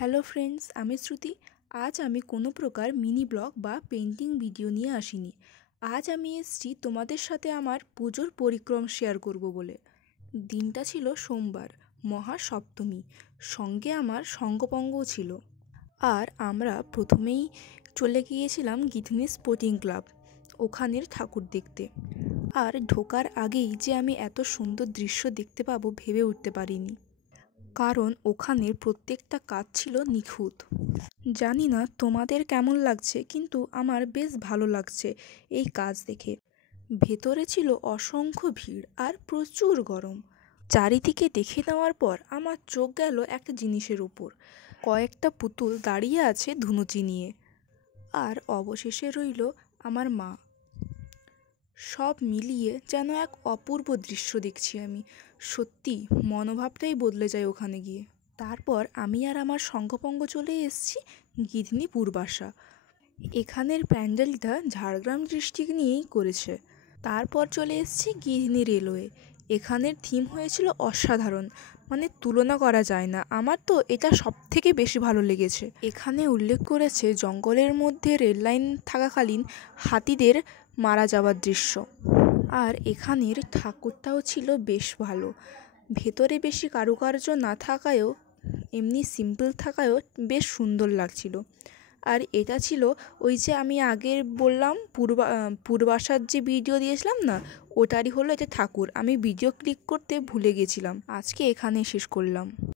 Hello friends, আমি শ্রুতি। আজ আমি কোনো প্রকার মিনি ব্লগ বা পেন্টিং ভিডিও নিয়ে আসিনি। আজ আমি এসেছি তোমাদের সাথে আমার পুজোর পরিক্রম শেয়ার করব বলে। দিনটা ছিল সোমবার, মহাসপ্তমী। সঙ্গে আমার সঙ্গপঙ্গও ছিল। আর আমরা প্রথমেই চলে গিয়েছিলাম গিধনি স্পোর্টিং ক্লাব, ওখানের ঠাকুর দেখতে। আর ঢোকার আগেই যে আমি এত সুন্দর দৃশ্য দেখতে পাবো ভেবে উঠতে পারিনি, কারণ ওখানের প্রত্যেকটা কাজ ছিল নিখুঁত। জানি না তোমাদের কেমন লাগছে, কিন্তু আমার বেশ ভালো লাগছে এই কাজ দেখে। ভেতরে ছিল অসংখ্য ভিড় আর প্রচুর গরম। চারিদিকে দেখে নেওয়ার পর আমার চোখ গেল একটা জিনিসের উপর। কয়েকটা পুতুল দাঁড়িয়ে আছে ধুনুচি নিয়ে। আর অবশেষে রইল আমার মা। সব মিলিয়ে যেন এক অপূর্ব দৃশ্য দেখছি আমি। সত্যি মনোভাবটাই বদলে যায় ওখানে গিয়ে। তারপর আমি আর আমার সঙ্গপঙ্গ চলে এসেছি গিধনি পূর্বাশা। এখানের প্যান্ডেলটা ঝাড়গ্রাম ডিস্ট্রিক্ট নিয়েই করেছে। তারপর চলে এসেছি গিধনি রেলওয়ে। এখানের থিম হয়েছিল অসাধারণ, মানে তুলনা করা যায় না। আমার তো এটা সবথেকে বেশি ভালো লেগেছে। এখানে উল্লেখ করেছে জঙ্গলের মধ্যে রেললাইন থাকাকালীন হাতিদের মারা যাওয়ার দৃশ্য। আর এখানের ঠাকুরটাও ছিল বেশ ভালো। ভেতরে বেশি কারুকার্য না থাকায়ও, এমনি সিম্পল থাকায়ও বেশ সুন্দর লাগছিল। আর এটা ছিল ওই যে আমি আগে বললাম পূর্বাশার যে ভিডিও দিয়েছিলাম না, ওটারই হলো এটা ঠাকুর। আমি ভিডিও ক্লিক করতে ভুলে গেছিলাম। আজকে এখানে শেষ করলাম।